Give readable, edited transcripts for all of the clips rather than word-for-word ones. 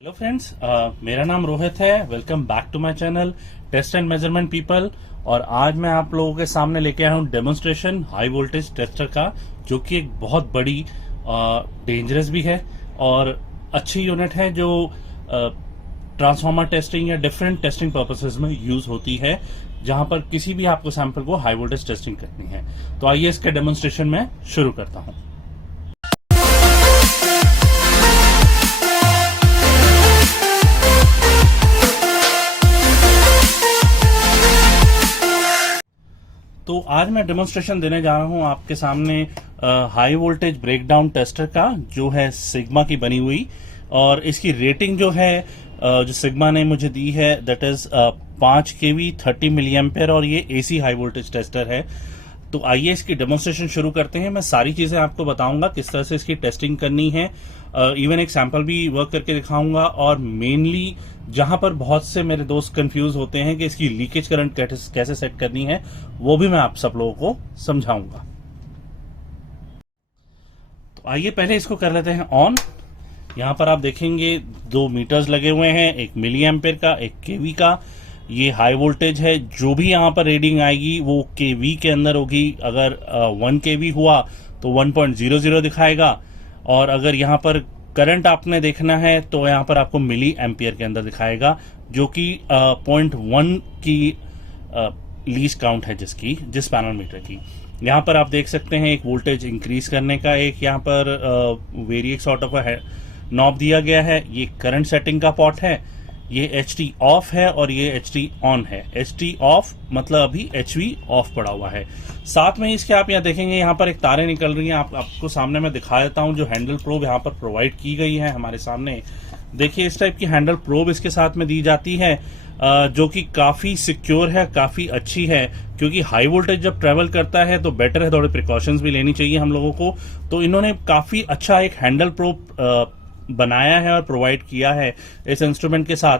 Hello friends, मेरा नाम रोहित है। Welcome back to my channel test and measurement people. और आज मैं आप लोगों के सामने लेके आया हूँ डेमोन्स्ट्रेशन हाई वोल्टेज टेस्टर का, जो कि एक बहुत बड़ी डेंजरस भी है और अच्छी यूनिट है जो ट्रांसफार्मर टेस्टिंग या डिफरेंट टेस्टिंग पर्पसेस में यूज होती है, जहां पर किसी भी आपको सैंपल को हाई वोल्टेज टेस्टिंग करनी है। तो आइए इसके डेमोन्स्ट्रेशन में शुरू करता हूँ। तो आज मैं डेमोन्स्ट्रेशन देने जा रहा हूं आपके सामने हाई वोल्टेज ब्रेकडाउन टेस्टर का, जो है सिग्मा की बनी हुई। और इसकी रेटिंग जो है जो सिग्मा ने मुझे दी है, that is 5 kV 30 milliampere, और ये एसी हाई वोल्टेज टेस्टर है। तो आइए इसकी डेमोन्स्ट्रेशन शुरू करते हैं। मैं सारी चीजें आपको बताऊंगा किस तरह से इसकी टेस्टिंग करनी है, इवन एक सैंपल भी वर्क करके दिखाऊंगा। और मेनली जहां पर बहुत से मेरे दोस्त कंफ्यूज होते हैं कि इसकी लीकेज करंट कैसे सेट करनी है, वो भी मैं आप सब लोगों को समझाऊंगा। तो आइए पहले इसको कर लेते हैं ऑन। यहां पर आप देखेंगे 2 मीटर्स लगे हुए हैं, एक मिली एम्पेयर का, एक केवी का। ये हाई वोल्टेज है। जो भी यहाँ पर रीडिंग आएगी वो केवी के अंदर होगी। अगर 1 kV हुआ तो 1.00 दिखाएगा, और अगर यहाँ पर करंट आपने देखना है तो यहाँ पर आपको मिली एम्पियर के अंदर दिखाएगा, जो कि 0.1 की लीस्ट काउंट है जिस पैनल मीटर की। यहाँ पर आप देख सकते हैं एक वोल्टेज इंक्रीज करने का एक यहाँ पर वेरिएक सॉर्ट ऑफ नॉब दिया गया है। ये करंट सेटिंग का पॉट है। ये HT ऑफ है और ये HT ऑन है। HT ऑफ मतलब अभी HV ऑफ पड़ा हुआ है। साथ में इसके आप यहाँ देखेंगे, यहाँ पर एक तारें निकल रही हैं। आपको सामने मैं दिखा देता हूँ। जो हैंडल प्रोब यहाँ पर प्रोवाइड की गई है हमारे सामने, देखिए इस टाइप की हैंडल प्रोब इसके साथ में दी जाती है, जो कि काफी सिक्योर है, काफी अच्छी है। क्योंकि हाई वोल्टेज जब ट्रेवल करता है तो बेटर है, थोड़े प्रिकॉशंस भी लेनी चाहिए हम लोगों को। तो इन्होंने काफी अच्छा एक हैंडल प्रोब बनाया है और प्रोवाइड किया है इस इंस्ट्रूमेंट के साथ।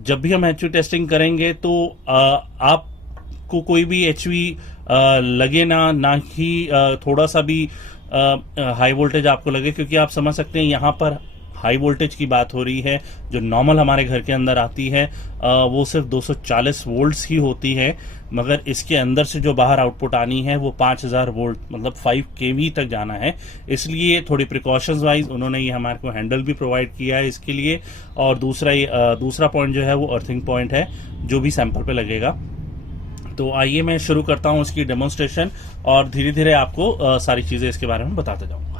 जब भी हम एचवी टेस्टिंग करेंगे तो आपको कोई भी एचवी लगे ना ही थोड़ा सा भी हाई वोल्टेज आपको लगे, क्योंकि आप समझ सकते हैं यहाँ पर हाई वोल्टेज की बात हो रही है। जो नॉर्मल हमारे घर के अंदर आती है वो सिर्फ 240 वोल्ट्स ही होती है, मगर इसके अंदर से जो बाहर आउटपुट आनी है वो 5000 वोल्ट मतलब 5 kV तक जाना है। इसलिए थोड़ी प्रिकॉशंस वाइज उन्होंने ये हमारे को हैंडल भी प्रोवाइड किया है इसके लिए। और दूसरा पॉइंट जो है वो अर्थिंग पॉइंट है, जो भी सैंपल पे लगेगा। तो आइए मैं शुरू करता हूँ इसकी डेमोन्स्ट्रेशन, और धीरे धीरे आपको सारी चीजें इसके बारे में बताते जाऊंगा।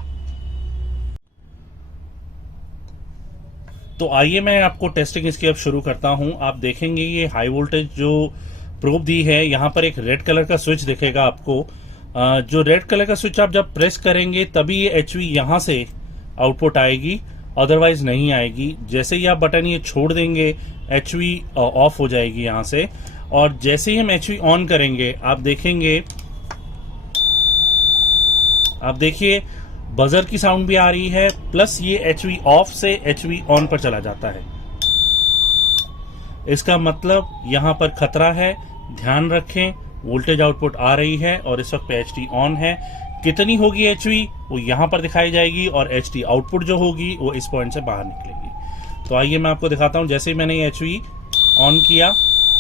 तो आइए मैं आपको टेस्टिंग इसकी अब शुरू करता हूं। आप देखेंगे ये हाई वोल्टेज जो प्रोब दी है, यहां पर एक रेड कलर का स्विच दिखेगा आपको। जो रेड कलर का स्विच आप जब प्रेस करेंगे तभी ये एचवी यहां से आउटपुट आएगी, अदरवाइज नहीं आएगी। जैसे ही आप बटन ये छोड़ देंगे एचवी ऑफ हो जाएगी यहां से। और जैसे ही हम एचवी ऑन करेंगे आप देखिए बजर की साउंड भी आ रही है, प्लस ये HV ऑफ से HV ऑन पर चला जाता है। इसका मतलब यहां पर खतरा है, ध्यान रखें। वोल्टेज आउटपुट आ रही है और इस वक्त पे HT ऑन है। कितनी होगी HV वो यहां पर दिखाई जाएगी, और HT आउटपुट जो होगी वो इस पॉइंट से बाहर निकलेगी। तो आइए मैं आपको दिखाता हूं। जैसे ही मैंने ये HV ऑन किया,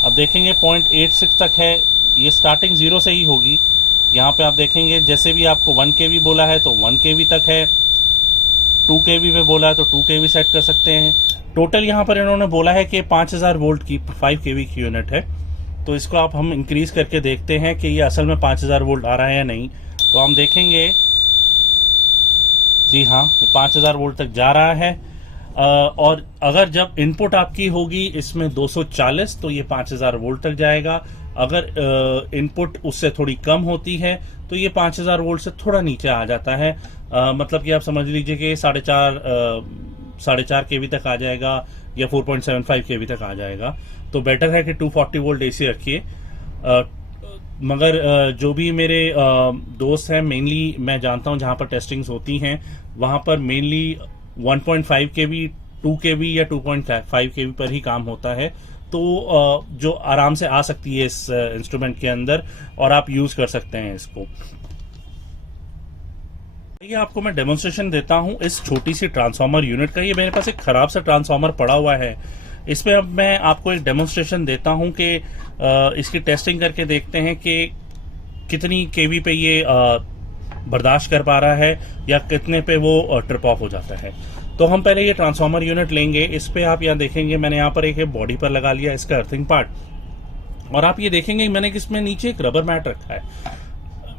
अब देखेंगे 0.86 तक है। ये स्टार्टिंग 0 से ही होगी। यहाँ पे आप देखेंगे जैसे भी आपको 1 kV बोला है तो 1 kV तक है, 2 kV पे बोला है तो 2 kV सेट कर सकते हैं। टोटल यहाँ पर इन्होंने बोला है कि 5000 वोल्ट की 5 kV की यूनिट है। तो इसको आप हम इंक्रीज करके देखते हैं कि ये असल में 5000 वोल्ट आ रहा है या नहीं। तो हम देखेंगे, जी हाँ, 5000 वोल्ट तक जा रहा है। और अगर जब इनपुट आपकी होगी इसमें 240 तो ये 5000 वोल्ट तक जाएगा। अगर इनपुट उससे थोड़ी कम होती है तो ये 5000 वोल्ट से थोड़ा नीचे आ जाता है। मतलब कि आप समझ लीजिए कि 4.5 kV तक आ जाएगा या 4.75 kV तक आ जाएगा। तो बेटर है कि 240 वोल्ट AC रखिए। मगर जो भी मेरे दोस्त हैं, मेनली मैं जानता हूं जहां पर टेस्टिंग्स होती हैं वहां पर मेनली 1.5 kV, 2 kV या 2.5 kV पर ही काम होता है। तो जो आराम से आ सकती है इस इंस्ट्रूमेंट के अंदर, और आप यूज कर सकते हैं इसको। ये आपको मैं डेमोन्स्ट्रेशन देता हूं इस छोटी सी ट्रांसफार्मर यूनिट का। ये मेरे पास एक खराब सा ट्रांसफार्मर पड़ा हुआ है, इसमें अब मैं आपको एक डेमोन्स्ट्रेशन देता हूं कि इसकी टेस्टिंग करके देखते हैं कि कितनी केवी पे ये बर्दाश्त कर पा रहा है या कितने पे वो ट्रिप ऑफ हो जाता है। तो हम पहले ये ट्रांसफार्मर यूनिट लेंगे। इस पे आप यहाँ देखेंगे मैंने यहाँ पर एक बॉडी पर लगा लिया इसका अर्थिंग पार्ट, और आप ये देखेंगे मैंने इसमें नीचे एक रबर मैट रखा है।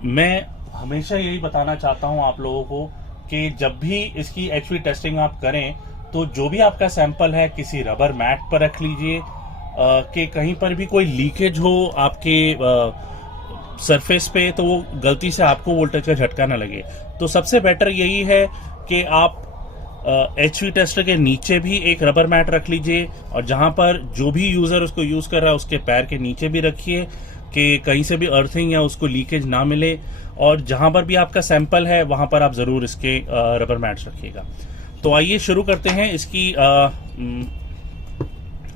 मैं हमेशा यही बताना चाहता हूं आप लोगों को कि जब भी इसकी एचवी टेस्टिंग आप करें तो जो भी आपका सैंपल है किसी रबर मैट पर रख लीजिए कि कहीं पर भी कोई लीकेज हो आपके सरफेस पे तो वो गलती से आपको वोल्टेज का झटका ना लगे। तो सबसे बेटर यही है कि आप एचवी टेस्टर के नीचे भी एक रबर मैट रख लीजिए, और जहां पर जो भी यूजर उसको यूज कर रहा है उसके पैर के नीचे भी रखिए कि कहीं से भी अर्थिंग या उसको लीकेज ना मिले। और जहां पर भी आपका सैंपल है वहां पर आप जरूर इसके रबर मैट्स रखिएगा। तो आइए शुरू करते हैं इसकी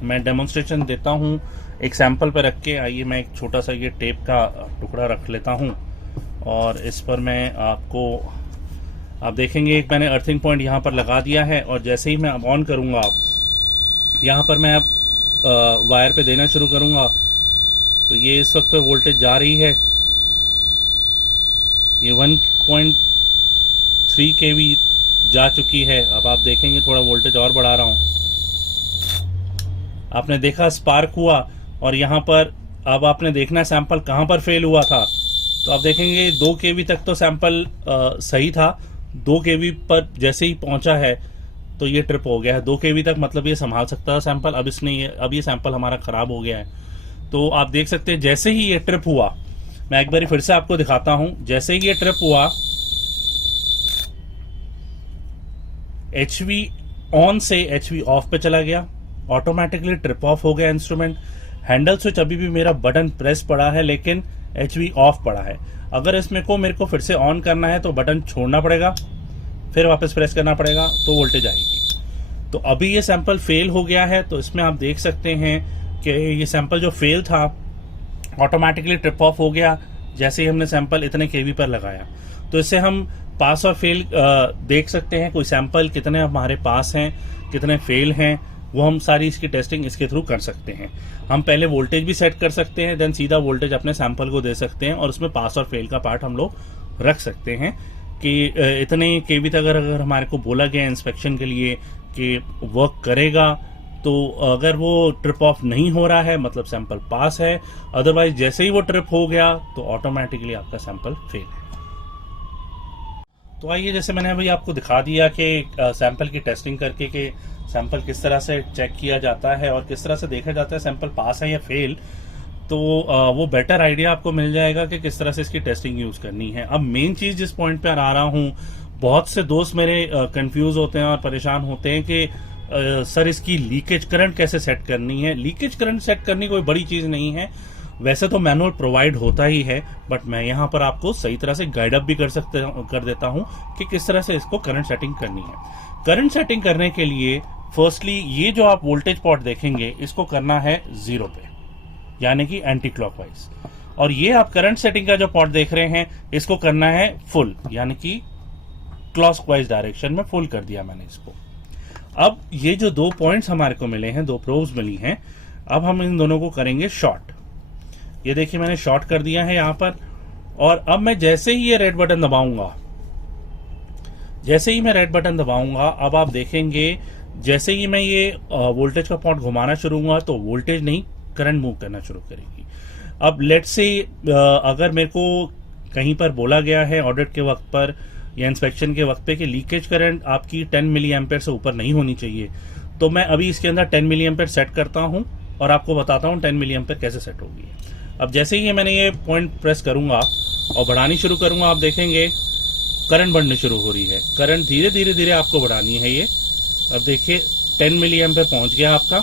मैं डेमोन्स्ट्रेशन देता हूं एक सैंपल पर रख के। आइए मैं एक छोटा सा ये टेप का टुकड़ा रख लेता हूं और इस पर मैं आप देखेंगे एक मैंने अर्थिंग पॉइंट यहाँ पर लगा दिया है, और जैसे ही मैं अब ऑन करूंगा यहाँ पर मैं अब वायर पे देना शुरू करूंगा तो ये इस वक्त पे वोल्टेज जा रही है, ये 1.3 kV जा चुकी है। अब आप देखेंगे थोड़ा वोल्टेज और बढ़ा रहा हूं, आपने देखा स्पार्क हुआ, और यहाँ पर अब आपने देखना सैंपल कहां पर फेल हुआ था। तो आप देखेंगे 2 kV तक तो सैंपल सही था, 2 kV पर जैसे ही पहुंचा है तो ये ट्रिप हो गया है। 2 kV तक मतलब ये संभाल सकता था सैंपल, अब ये सैंपल हमारा खराब हो गया है। तो आप देख सकते हैं जैसे ही ये ट्रिप हुआ, मैं एक बार फिर से आपको दिखाता हूं, जैसे ही ये ट्रिप हुआ HV ऑन से HV ऑफ पे चला गया, ऑटोमेटिकली ट्रिप ऑफ हो गया इंस्ट्रूमेंट। हैंडल स्विच अभी भी मेरा बटन प्रेस पड़ा है लेकिन HV ऑफ पड़ा है। अगर इसमें को मेरे को फिर से ऑन करना है तो बटन छोड़ना पड़ेगा, फिर वापस प्रेस करना पड़ेगा तो वोल्टेज आएगी। तो अभी ये सैंपल फेल हो गया है, तो इसमें आप देख सकते हैं कि ये सैंपल जो फेल था ऑटोमेटिकली ट्रिप ऑफ हो गया जैसे ही हमने सैंपल इतने केवी पर लगाया। तो इससे हम पास और फेल देख सकते हैं, कोई सैंपल कितने हमारे पास हैं कितने फेल हैं, वो हम सारी इसकी टेस्टिंग इसके थ्रू कर सकते हैं। हम पहले वोल्टेज भी सेट कर सकते हैं, देन सीधा वोल्टेज अपने सैंपल को दे सकते हैं, और उसमें पास और फेल का पार्ट हम लोग रख सकते हैं कि इतने केवी तक अगर हमारे को बोला गया इंस्पेक्शन के लिए कि वर्क करेगा, तो अगर वो ट्रिप ऑफ नहीं हो रहा है मतलब सैंपल पास है, अदरवाइज जैसे ही वो ट्रिप हो गया तो ऑटोमेटिकली आपका सैंपल फेल है। तो आइए जैसे मैंने अभी आपको दिखा दिया कि सैंपल की टेस्टिंग करके कि सैंपल किस तरह से चेक किया जाता है और किस तरह से देखा जाता है सैंपल पास है या फेल, तो वो बेटर आइडिया आपको मिल जाएगा कि किस तरह से इसकी टेस्टिंग यूज करनी है। अब मेन चीज जिस पॉइंट पे आ रहा हूं, बहुत से दोस्त मेरे कंफ्यूज होते हैं और परेशान होते हैं कि सर इसकी लीकेज करंट कैसे सेट करनी है। लीकेज करंट सेट करनी कोई बड़ी चीज नहीं है, वैसे तो मैनुअल प्रोवाइड होता ही है, बट मैं यहाँ पर आपको सही तरह से गाइड अप भी कर देता हूँ कि किस तरह से इसको करंट सेटिंग करनी है। करंट सेटिंग करने के लिए फर्स्टली ये जो आप वोल्टेज पॉट देखेंगे इसको करना है 0 पे, यानी कि एंटी क्लॉकवाइज, और ये आप करंट सेटिंग का जो पॉट देख रहे हैं इसको करना है फुल, यानी कि क्लॉकवाइज डायरेक्शन में फुल कर दिया मैंने इसको। अब ये जो 2 पॉइंट्स हमारे को मिले हैं, 2 प्रोब्स मिली हैं, अब हम इन दोनों को करेंगे शॉर्ट। ये देखिए मैंने शॉर्ट कर दिया है यहां पर, और अब मैं जैसे ही ये रेड बटन दबाऊंगा, अब आप देखेंगे जैसे ही मैं ये वोल्टेज का पॉइंट घुमाना शुरू हुआ तो वोल्टेज नहीं करंट मूव करना शुरू करेगी। अब लेट्स से अगर मेरे को कहीं पर बोला गया है ऑडिट के वक्त पर या इंस्पेक्शन के वक्त पे कि लीकेज करंट आपकी 10 मिली एम्पेयर से ऊपर नहीं होनी चाहिए, तो मैं अभी इसके अंदर 10 मिली एम्पेयर सेट करता हूं और आपको बताता हूं 10 मिली एम्पेयर कैसे सेट होगी। अब जैसे ही मैंने ये पॉइंट प्रेस करूंगा और बढ़ानी शुरू करूंगा, आप देखेंगे करंट बढ़ने शुरू हो रही है। करंट धीरे धीरे धीरे आपको बढ़ानी है ये। अब देखिए 10 मिली एम्पेयर पहुंच गया आपका,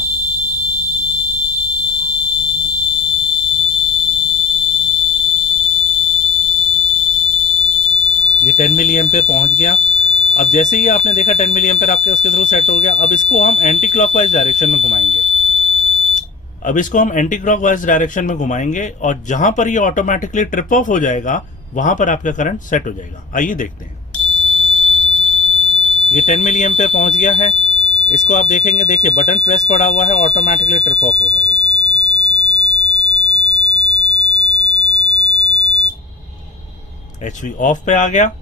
ये 10 मिली एम्पेयर पहुंच गया। अब जैसे ही आपने देखा 10 मिली एम्पेयर आपके उसके थ्रू सेट हो गया, अब इसको हम एंटी क्लॉकवाइज डायरेक्शन में घुमाएंगे। और जहां पर ये ऑटोमेटिकली ट्रिप ऑफ हो जाएगा वहां पर आपका करंट सेट हो जाएगा। आइए देखते हैं। ये 10 मिली एम्पेयर पहुंच गया है। इसको आप देखेंगे, देखिए बटन प्रेस पड़ा हुआ है, ऑटोमेटिकली ट्रिप ऑफ होगा ये। HV ऑफ पे आ गया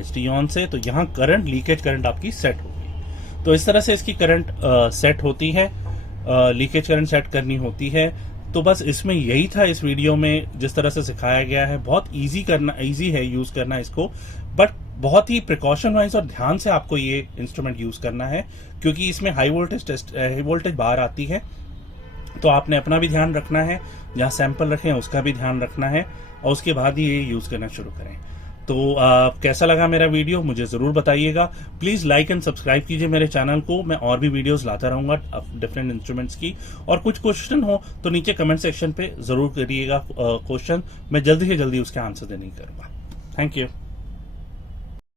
HD ऑन से, तो यहाँ करंट, लीकेज करंट आपकी सेट होगी। तो इस तरह से इसकी करंट सेट होती है, लीकेज करंट सेट करनी होती है। तो बस इसमें यही था इस वीडियो में, जिस तरह से सिखाया गया है। बहुत इजी है यूज करना इसको, बट बहुत ही प्रिकॉशन वाइज और ध्यान से आपको ये इंस्ट्रूमेंट यूज करना है, क्योंकि इसमें हाई वोल्टेज बाहर आती है। तो आपने अपना भी ध्यान रखना है, जहाँ सैंपल रखें उसका भी ध्यान रखना है, और उसके बाद ही ये यूज करना शुरू करें। तो कैसा लगा मेरा वीडियो मुझे जरूर बताइएगा। प्लीज लाइक एंड सब्सक्राइब कीजिए मेरे चैनल को। मैं और भी वीडियोस लाता रहूंगा डिफरेंट इंस्ट्रूमेंट्स की। और कुछ क्वेश्चन हो तो नीचे कमेंट सेक्शन पे जरूर करिएगा क्वेश्चन, मैं जल्दी से जल्दी उसके आंसर देने की करूंगा। Thank you.